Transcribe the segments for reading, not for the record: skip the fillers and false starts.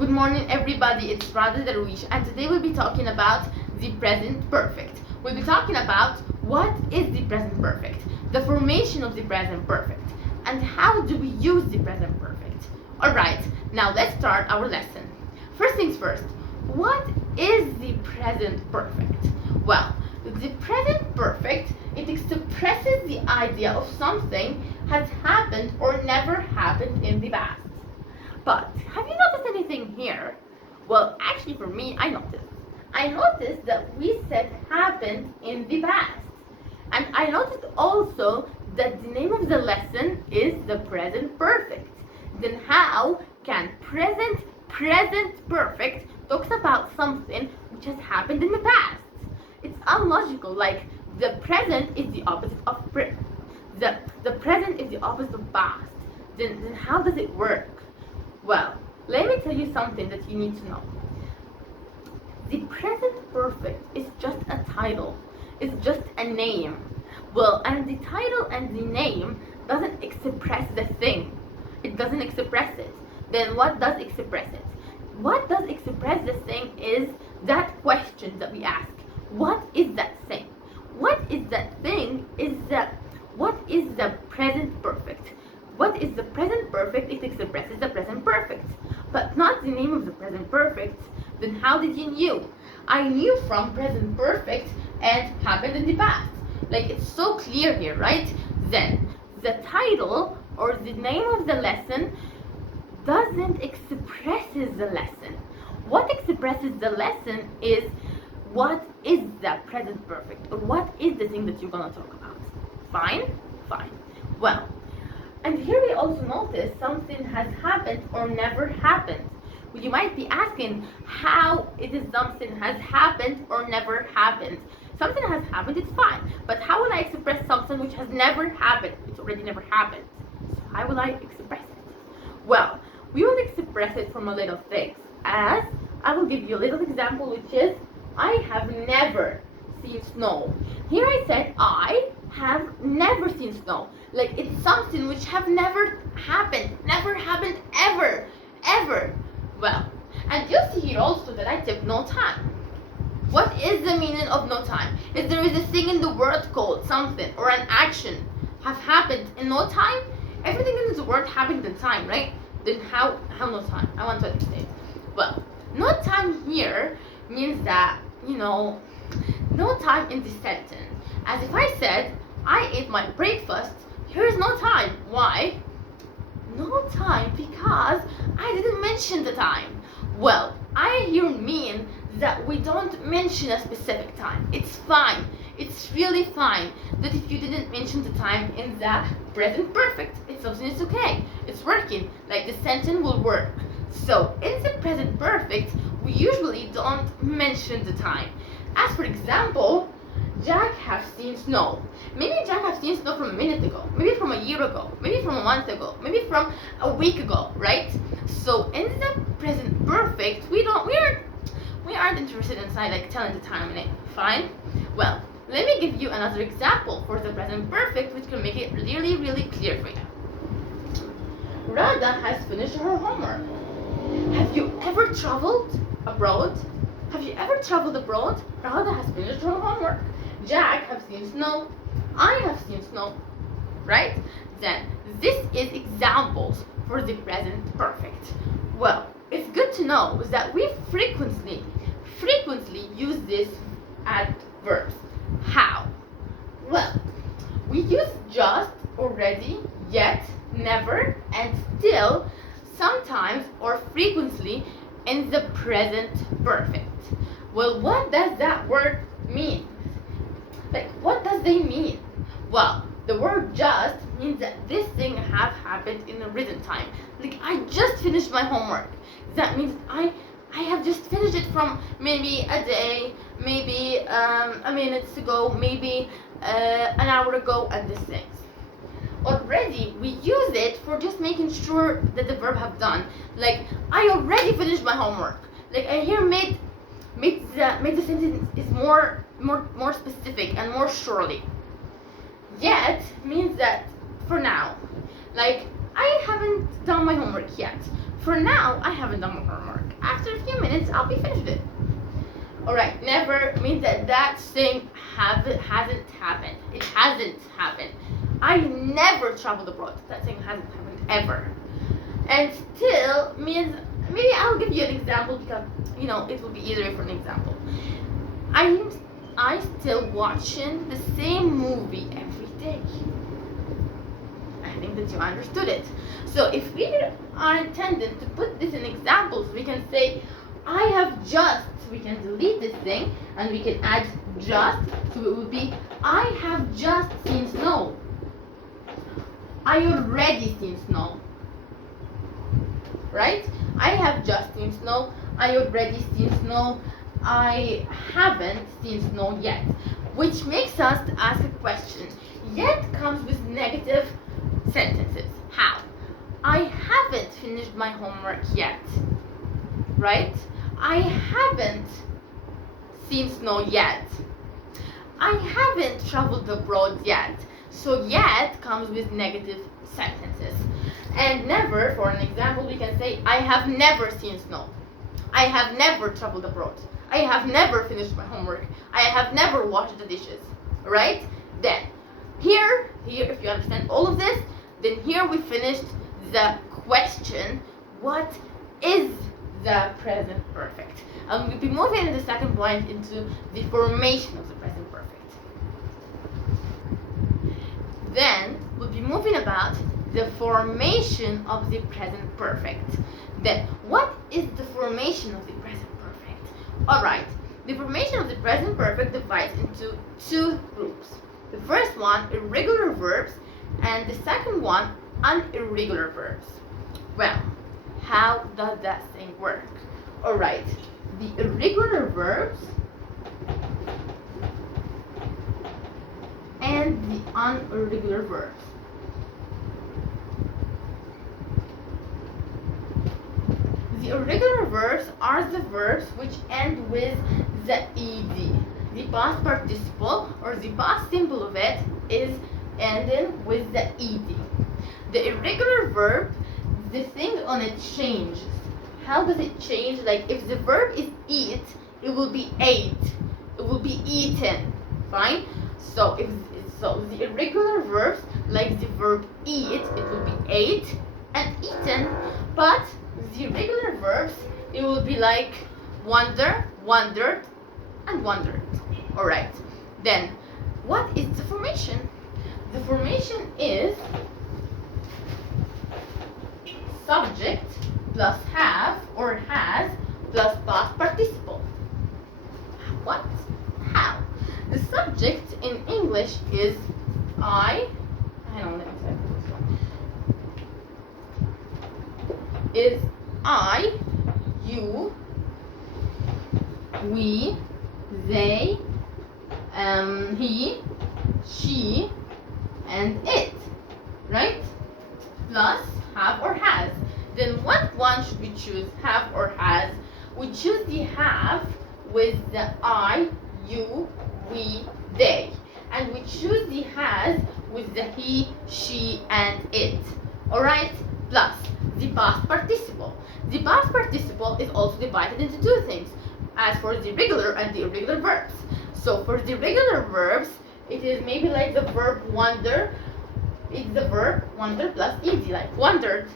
Good morning, everybody. It's Rahgda Darwish, and today we'll be talking about the present perfect. We'll be talking about what is the present perfect, the formation of the present perfect, and how do we use the present perfect. Alright, now let's start our lesson. First things first, what is the present perfect? Well, the present perfect, it expresses the idea of something has happened or never happened in the past. But have you noticed anything here? Well, actually for me, I noticed that we said happened in the past. And I noticed also that the name of the lesson is the present perfect. Then how can present perfect talks about something which has happened in the past? It's unlogical, like the present is the opposite of the present is the opposite of past. Then how does it work? Well, let me tell you something that you need to know. The present perfect is just a title. It's just a name. Well, and the title and the name doesn't express the thing. It doesn't express it. Then what does express it? What does express the thing is that question that we ask. What is that thing? What is that thing what is the present perfect? What is the present perfect? It expresses the present perfect, but not the name of the present perfect. Then how did you knew? I knew from present perfect and happened in the past. Like it's so clear here, right? Then the title or the name of the lesson doesn't expresses the lesson. What expresses the lesson is what is the present perfect, or what is the thing that you're gonna talk about. Fine? Fine. Well, and here we also notice something has happened or never happened. Well, you might be asking how it is something has happened or never happened. Something has happened, it's fine. But how will I express something which has never happened? It's already never happened. So how will I express it? Well, we will express it from a little things. As I will give you a little example, which is I have never seen snow. Here I said I have never seen snow. Like it's something which have never happened ever. Well, and you'll see here also that I took no time. What is the meaning of no time? If there is a thing in the world called something or an action have happened in no time, everything in this world happened in time, right? Then how no time? I want to understand. Well, no time here means that, no time in this sentence. As if I said, I ate my breakfast, here's no time. Why? No time because I didn't mention the time. Well, I here mean that we don't mention a specific time. It's fine. It's really fine that if you didn't mention the time in the present perfect, it's something it's okay. It's working. Like the sentence will work. So in the present perfect, we usually don't mention the time. As for example, Jack have seen snow. Maybe Jack have seen snow from a minute ago, maybe from a year ago, maybe from a month ago, maybe from a week ago, right? So in the present perfect, we aren't interested in like telling the time in it. Fine? Well, let me give you another example for the present perfect, which can make it really clear for you. Rahgda has finished her homework. Have you ever traveled abroad? Have you ever traveled abroad? Rahgda has finished her homework. Jack has seen snow. I have seen snow. Right? Then this is examples for the present perfect. Well, it's good to know that we frequently use this adverb. How? Well, we use just, already, yet, never, and still, sometimes or frequently in the present perfect. Well, what does that word mean? Like, what does they mean? Well, the word just means that this thing have happened in a written time. Like, I just finished my homework. That means I have just finished it from maybe a day, maybe a minute ago, maybe an hour ago, and these things. Already, we use it for just making sure that the verb have done. Like, I already finished my homework. Like, I here made the sentence is more specific and more surely. Yet means that for now. Like, I haven't done my homework yet. For now, I haven't done my homework. I'll be finished with it. Alright, never means that thing hasn't happened. It hasn't happened. I never traveled abroad. That thing hasn't happened ever. And still means, maybe I'll give you an example because it will be easier for an example. I still watching the same movie every day. I think that you understood it. So if we are intended to put this in examples, we can say I have just, we can delete this thing and we can add just, so it would be I have just seen snow. I already seen snow. Right? I have just seen snow. I already seen snow. I haven't seen snow yet. Which makes us ask a question. Yet comes with negative sentences. How? I haven't finished my homework yet. Right? I haven't seen snow yet. I haven't traveled abroad yet. So yet comes with negative sentences. And never, for an example, we can say I have never seen snow. I have never traveled abroad. I have never finished my homework. I have never washed the dishes. Right? Then, here, if you understand all of this, then here we finished the question, what is the present perfect? And we'll be moving in the second point into the formation of the present perfect. Then we'll be moving about the formation of the present perfect. Then what is the formation of the present perfect? Alright, the formation of the present perfect divides into two groups. The first one, irregular verbs, and the second one, irregular verbs. Well, how does that thing work? Alright, the irregular verbs and the irregular verbs. The irregular verbs are the verbs which end with the ed. The past participle or the past simple of it is ending with the ed. The irregular verb, the thing on it changes. How does it change? Like if the verb is eat, it will be ate. It will be eaten. Fine? So the irregular verbs, like the verb eat, it will be ate and eaten. But the irregular verbs, it will be like wonder, wondered, and wondered. Alright. Then what is the formation? The formation is subject plus have or has plus past participle. What? How? The subject in English is I don't know exactly this one. Is I, you, we, they, he, she, and it. Right? Plus have or has. Then what one should we choose? Have or has? We choose the have with the I, you, we, they. And we choose the has with the he, she, and it. Alright? Plus the past participle. The past participle is also divided into two things, as for the regular and the irregular verbs. So for the regular verbs, it is maybe like the verb wonder. It's the verb wonder plus ed, like wondered.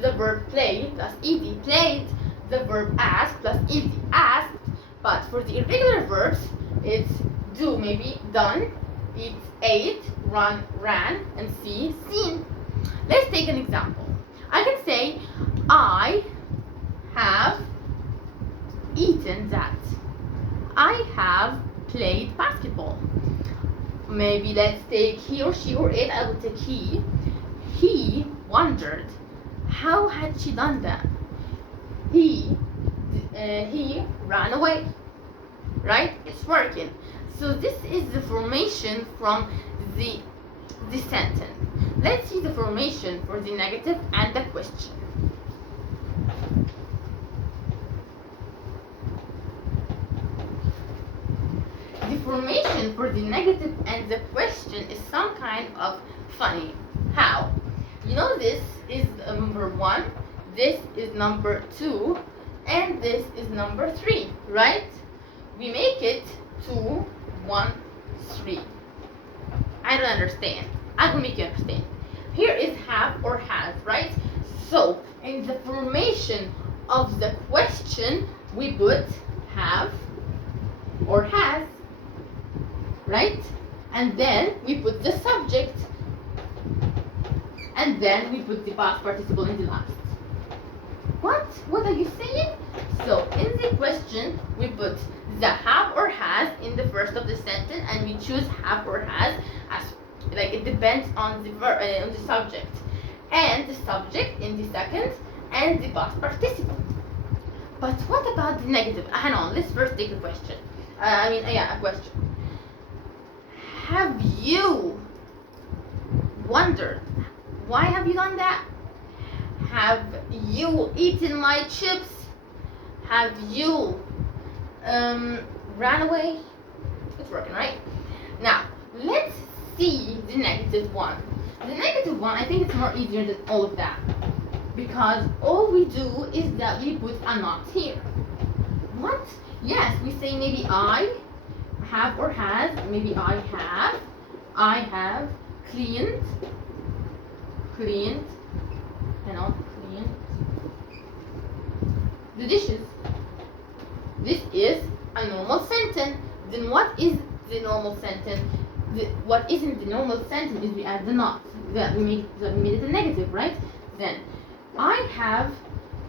The verb play plus ed, played. The verb ask plus ed, asked. But for the irregular verbs, it's do, maybe done, eat, ate, run, ran, and see, seen. Let's take an example. I can say, I have eaten that. I have played basketball. Maybe let's take he or she or it. I will take he. He wondered, how had she done that? He ran away. Right? It's working. So this is the formation from the sentence. Let's see the formation for the negative and the question. The formation for the negative and the question is some kind of funny. How? You know, this is number 1, this is number 2, and this is number 3, right? We make it 2, 1, 3. I don't understand. I will make you understand. Here is have or has, right? So in the formation of the question, we put have or has, right? And then we put the subject, and then we put the past participle in the last. What? What are you saying? So in the question, we put the have or has in the first of the sentence, and we choose have or has as like it depends on the on the subject, and the subject in the second, and the past participle. But what about the negative? Hang on, let's first take a question. A question. Have you wondered why have you done that? Have you eaten my chips? Have you ran away? It's working, right? Now, let's see the negative one. The negative one, I think it's more easier than all of that. Because all we do is that we put a not here. What? Yes, we say maybe I have or has, maybe I have cleaned, cleaned the dishes. This is a normal sentence. Then what is the normal sentence? What isn't the normal sentence is we add the not. That we made it a negative, right? Then I have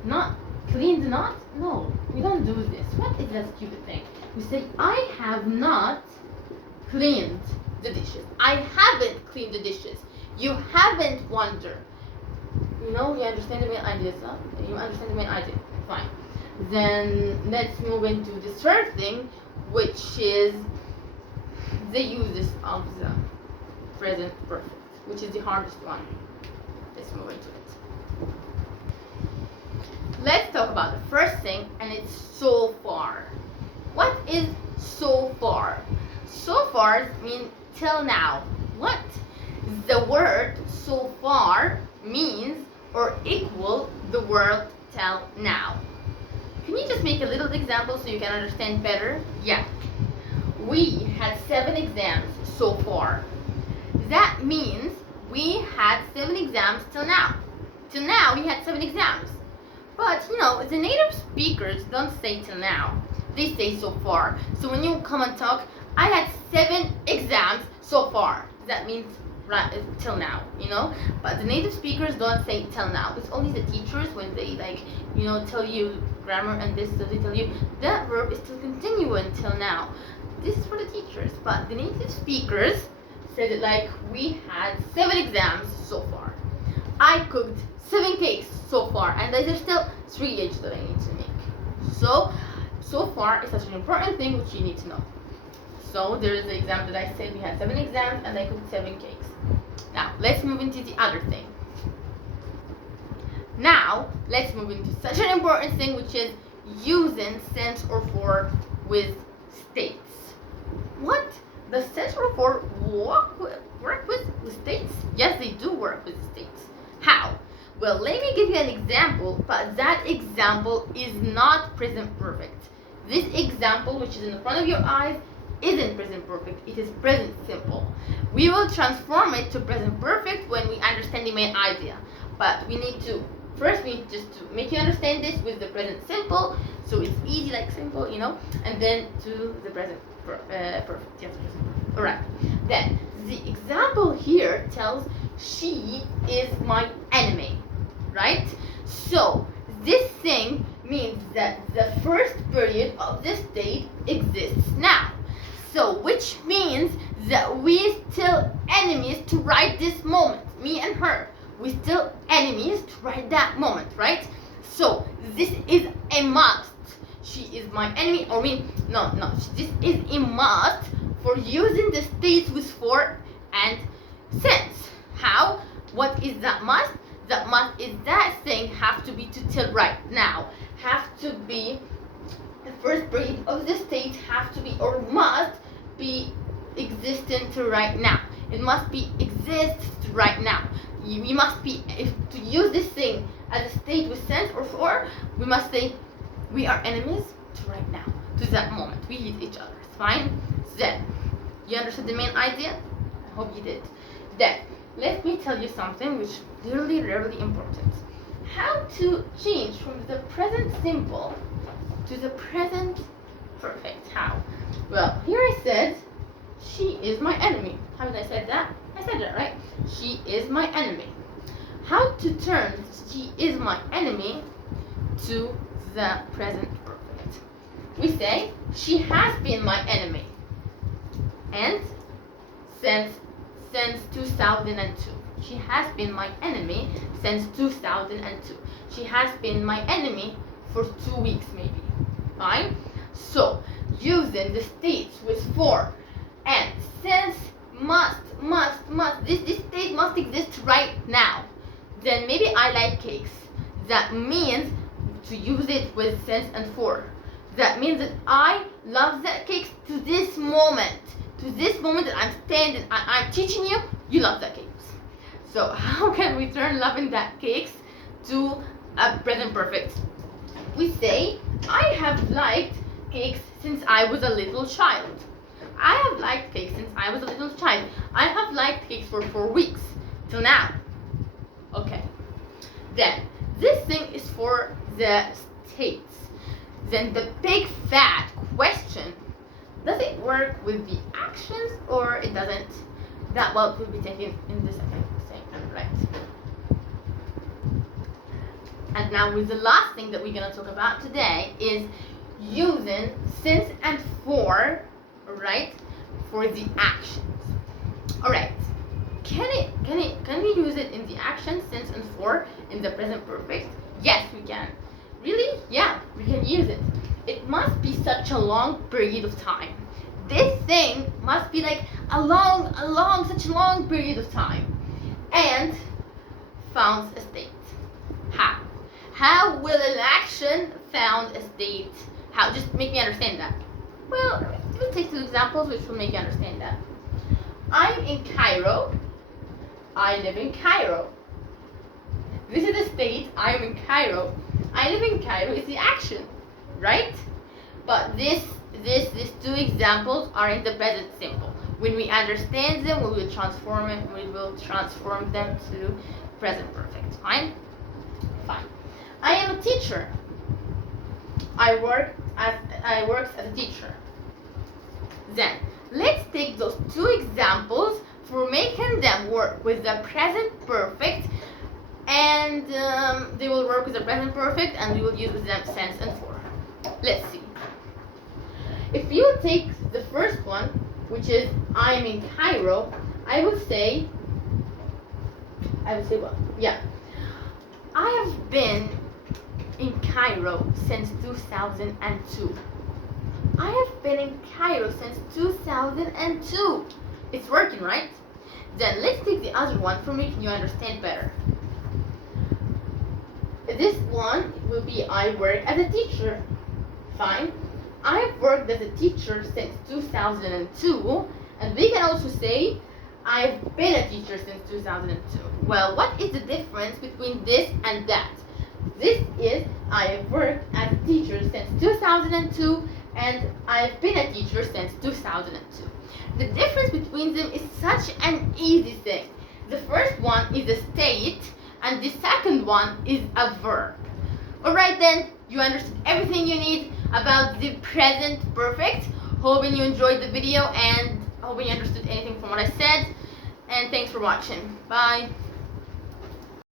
not cleaned the not. No, we don't do this. What is that stupid thing? We say I have not cleaned the dishes. I haven't cleaned the dishes. You haven't wondered. You understand the main idea, so you understand the main idea. Fine. Then let's move into the third thing, which is the uses of the present perfect, which is the hardest one. Let's move into it. Let's talk about the first thing, and it's so far. What is so far? So far means till now. What? The word so far means or equal the word till now. Can you just make a little example so you can understand better? Yeah. We had 7 exams so far. That means we had 7 exams till now. Till now we had 7 exams. But the native speakers don't say till now. They say so far. So when you come and talk, I had 7 exams so far. That means right till now, But the native speakers don't say till now. It's only the teachers when they tell you grammar and this, so they tell you that verb is still continuing till now. This is for the teachers, but the native speakers said it like we had 7 exams so far. I cooked 7 cakes so far, and there's still 3 eggs that I need to make. So far is such an important thing which you need to know. So there is the exam that I said we had 7 exams and I cooked 7 cakes. Now let's move into the other thing. Now let's move into such an important thing, which is using since or for with states. What? The since or for work with states? Yes, they do work with states. How? Well, let me give you an example, but that example is not present perfect. This example, which is in front of your eyes, isn't present perfect. It is present simple. We will transform it to present perfect when we understand the main idea. But we need to just to make you understand this with the present simple, so it's easy like simple, and then to the present perfect. Yes, present perfect. Alright. Then the example here tells she is my enemy, right? So this thing means that the first period of this state exists now. So which means that we still enemies to right this moment. Me and her. We still enemies to right that moment, right? So this is a must. She is my enemy, or this is a must for using the states with for and since. How? What is that must? That must is that thing have to be to till right now. Have to be the first period of the state have to be or must be existent to right now. It must be exists to right now. We must be, if to use this thing as a state with sense or for, we must say We are enemies to right now, to that moment. We hate each other. Fine? Then, you understood the main idea? I hope you did. Then, let me tell you something which is really, really important. How to change from the present simple to the present perfect. How? Well, here I said, she is my enemy. How did I say that? I said that, right? She is my enemy. How to turn she is my enemy to the present perfect? We say, she has been my enemy. And since 2002. She has been my enemy since 2002. She has been my enemy for 2 weeks maybe. Fine? So, using the states with for and since must, this state must exist right now. Then maybe I like cakes. That means to use it with since and for. That means that I love that cakes to this moment. To this moment that I'm standing, I'm teaching you, you love that cakes. So how can we turn loving that cakes to a present perfect? We say, I have liked cakes since I was a little child. I have liked cakes since I was a little child. I have liked cakes for 4 weeks, till now. Okay. Then, this thing is for the states. Then the big fat question, does it work with the actions or it doesn't? That will be taken in the second thing, right? And now with the last thing that we're going to talk about today is using since and for, right, for the actions. Alright, can we use it in the action since and for in the present perfect? Yes, we can. Really? Yeah, we can use it. It must be such a long period of time. This thing must be like such a long period of time. And found a state. How? How will an action found a state? How? Just make me understand that. Well, we'll take 2 examples which will make you understand that. I'm in Cairo. I live in Cairo. This is the state. I'm in Cairo. I live in Cairo is the action, right? But these 2 examples are in the present simple. When we understand them, we will transform them to present perfect. Fine? Fine. I am a teacher. I work as a teacher. Then let's take those 2 examples for making them work with the present perfect, and they will work with the present perfect, and we will use with them since and for. Let's see. If you take the first one, which is I am in Cairo, I would say what? Yeah. I have been in Cairo since 2002. I have been in Cairo since 2002. It's working, right? Then let's take the other one for making you understand better. This one will be I work as a teacher. Fine. I've worked as a teacher since 2002, and we can also say I've been a teacher since 2002. Well, what is the difference between this and that? This is I have worked as a teacher since 2002, and I've been a teacher since 2002. The difference between them is such an easy thing. The first one is a state, and the second one is a verb. Alright then, you understood everything you need about the present perfect. Hoping you enjoyed the video and hoping you understood anything from what I said. And thanks for watching. Bye.